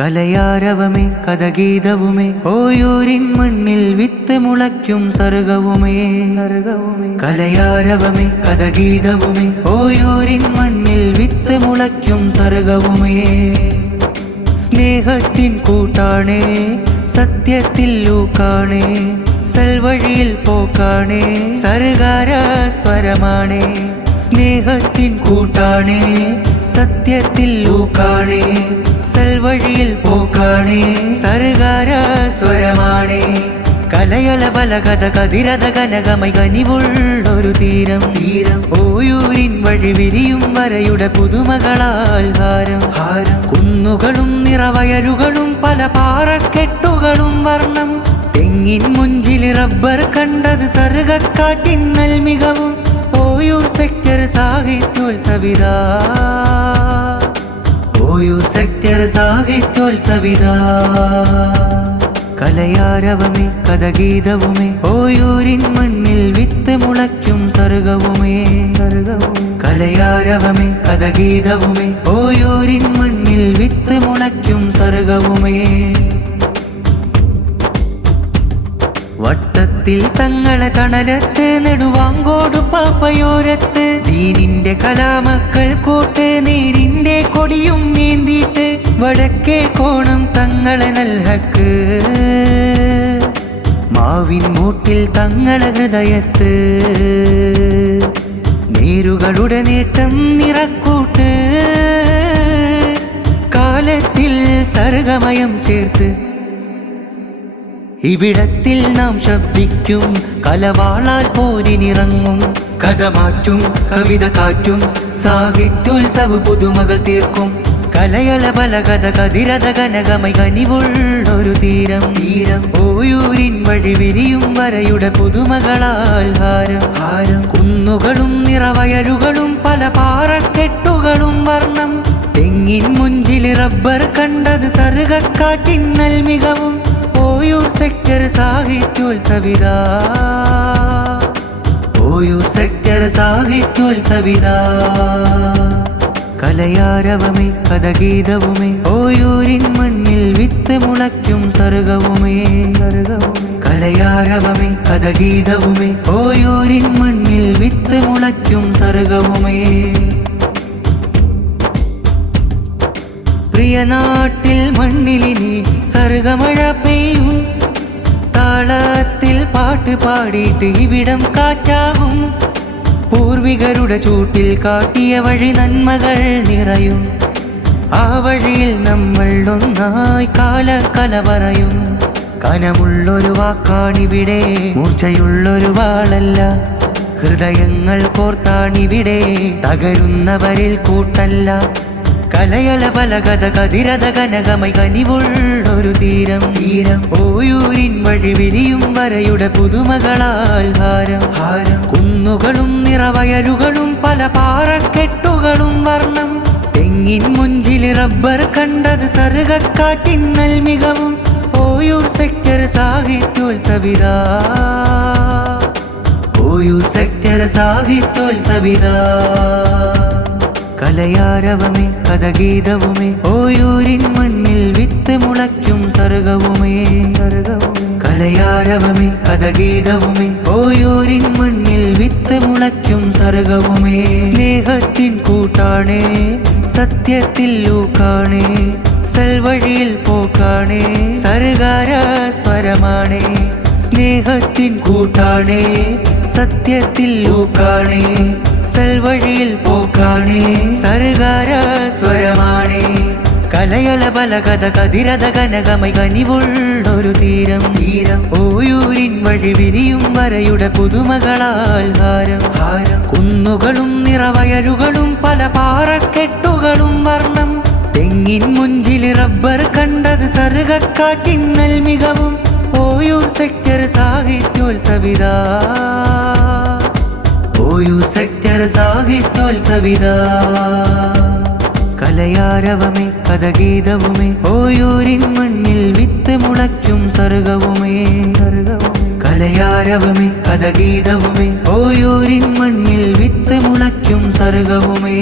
കലയാരവമേ കഥഗീതവുമേ ഓയൂരിൻ മണ്ണിൽ വിത്ത് മുളയ്ക്കും സർഗവുമേ. കലയാരവമേ കഥഗീതവുമേ ഓയൂരിൻ മണ്ണിൽ വിത്ത് മുളയ്ക്കും സർഗവുമേ. സ്നേഹത്തിൻ കൂട്ടാണേ സത്യത്തിൽ ലൂക്കാണേ സൽവഴിയിൽ പോക്കാണേ സർഗാര സ്വരമാണേ. സ്നേഹത്തിൻ കൂട്ടാണേ സത്യത്തിൽ ലൂക്കാണേ സൽവഴിയിൽ പോക്കാണേ സർഗാര സ്വരമാണേ. കലയല ബലകഥ കതിരത കനകമൈ കനിവുള്ളൊരു തീരം ഓയൂരിൻ വഴി വിരിയും വരയുടെ പുതുമകളാൽ ഹാരം. കുന്നുകളും നിറവയലുകളും പല പാറക്കെട്ടുകളും വർണ്ണം. തെങ്ങിൻ മുഞ്ചിൽ റബ്ബർ കണ്ടത് സർഗക്കാറ്റിൻ നൽമികവും. ഓയൂർ സെക്ടർ സാഹിത്യോത്സവിത ഓയൂർ സെക്ടർ സാഹിത്യോത്സവിത. കലയാരവമേ കഥഗീതവുമേ ഓയൂരിൻ മണ്ണിൽ വിത്ത് മുളയ്ക്കും സർഗവുമേ. കലയാരവമേ കഥഗീതവുമേ ഓയൂരിൻ മണ്ണിൽ വിത്ത് മുളയ്ക്കും സർഗവുമേ. വട്ടത്തിൽ തങ്ങളെ തണലത്ത് നെടുവാങ്കോട് പാപ്പയോരത്ത് ദീനിന്റെ കലാമക്കൾ കോട്ട് നേരിന്റെ കൊടിയും നീന്തിയിട്ട് വടക്കേ കോണം തങ്ങളെ നൽഹക്ക്. മാവിൻ മൂട്ടിൽ തങ്ങളെ ഹൃദയത്ത് നേരുകളുടെ നേട്ടം നിറക്കൂട്ട്. കാലത്തിൽ സർഗമയം ചേർത്ത് ഇവിടത്തിൽ നാം ശബ്ദിക്കും കലവാളാൽ പോരിനിറങ്ങും. കഥ മാറ്റും കവിത കാറ്റും സാഹിത്യോത്സവ പുതുമകൾ തീർക്കും. കലയല ബലകഥ കതിരത കനകമൈ കനിവുള്ളൊരു തീരം ഓയൂരിൻ വഴി വിരിയും വരയുടെ പുതുമകളാൽ ഹാരം. കുന്നുകളും നിറവയലുകളും പല പാറക്കെട്ടുകളും വർണ്ണം. തെങ്ങിൻ മുഞ്ചിൽ റബ്ബർ കണ്ടത് സർഗക്കാറ്റിൻ നൽമികവും. ഓയൂർ സെക്ടർ സാഹിത്യോത്സവിത ഓയൂർ സെക്ടർ സാഹിത്യോത്സവിത. കലയാരവമേ കഥഗീതവുമേ ഓയൂരിൻ മണ്ണിൽ വിത്ത് മുളയ്ക്കും സർഗവുമേ. കലയാരവമേ കഥഗീതവുമേ ഓയൂരിൻ മണ്ണിൽ വിത്ത് മുളയ്ക്കും സർഗവുമേ. പ്രിയനാട്ടിൽ മണ്ണിലിനി സർഗമഴ പെയ്യും. താളത്തിൽ പാട്ട് പാടിയിട്ട് ഇവിടം കാറ്റാകും. പൂർവികരുടെ ചൂട്ടിൽ കാട്ടിയ വഴി നന്മകൾ നിറയും. ആ വഴിയിൽ നമ്മൾ ഒന്നായി കല പറയും. കനമുള്ളൊരു വാക്കാണിവിടെ മൂർച്ചയുള്ളൊരു വാളല്ല. ഹൃദയങ്ങൾ കോർത്താണിവിടെ തകരുന്നവരിൽ കൂട്ടല്ല. കലയല ബലകഥ കതിരത കനകമൈ കനിവുള്ളൊരു തീരം ഓയൂരിൻ വഴി വിരിയും വരയുടെ പുതുമകളാൽ ഹാരം. കുന്നുകളും നിറവയലുകളും പല പാറക്കെട്ടുകളും വർണ്ണം. തെങ്ങിൻ മുഞ്ചിൽ റബ്ബർ കണ്ടത് സർഗക്കാറ്റിൻ നൽമികവും. ഓയൂർ സെക്ടർ സാഹിത്യോത്സവിത ഓയൂർ സെക്ടർ സാഹിത്യോത്സവിത. കലയാരവമേ കഥഗീതവുമേ ഓയൂരിൻ മണ്ണിൽ വിത്ത് മുളയ്ക്കും സർഗവുമേ. കലയാരവമേ കഥഗീതവുമേ ഓയൂരിൻ മണ്ണിൽ വിത്ത് മുളയ്ക്കും സർഗവുമേ. സ്നേഹത്തിൻ കൂട്ടാണേ സത്യത്തിൽ ലൂക്കാണേ സൽവഴിയിൽ പോക്കാണേ സർഗാര സ്വരമാണേ. സ്നേഹത്തിൻ കൂട്ടാണേ സത്യത്തിൽ ലൂക്കാണേ സൽവഴിയിൽ പോക്കാണേ സർഗാര സ്വരമാണേ. കലയല ബലകഥ കതിരത കനകമൈ കനിവുള്ളൊരു തീരം ഓയൂരിൻ വഴി വിരിയും വരയുടെ പുതുമകളാൽ ഹാരം. കുന്നുകളും നിറവയലുകളും പല പാറക്കെട്ടുകളും വർണ്ണം. തെങ്ങിൻ മുഞ്ചിൽ റബ്ബർ കണ്ടത് സർഗക്കാറ്റിൻ നൽമികവും. ഓയൂർ സെക്ടർ സാഹിത്യോത്സവിത ഓയൂർ സെക്ടർ സാഹിത്യോത്സവിത. കലയാരവമേ കഥഗീതവുമേ ഓയൂരിൻ മണ്ണിൽ വിത്ത് മുളയ്ക്കും സർഗവുമേ. കലയാരവമേ കഥഗീതവുമേ ഓയൂരിൻ മണ്ണിൽ വിത്ത് മുളയ്ക്കും സർഗവുമേ.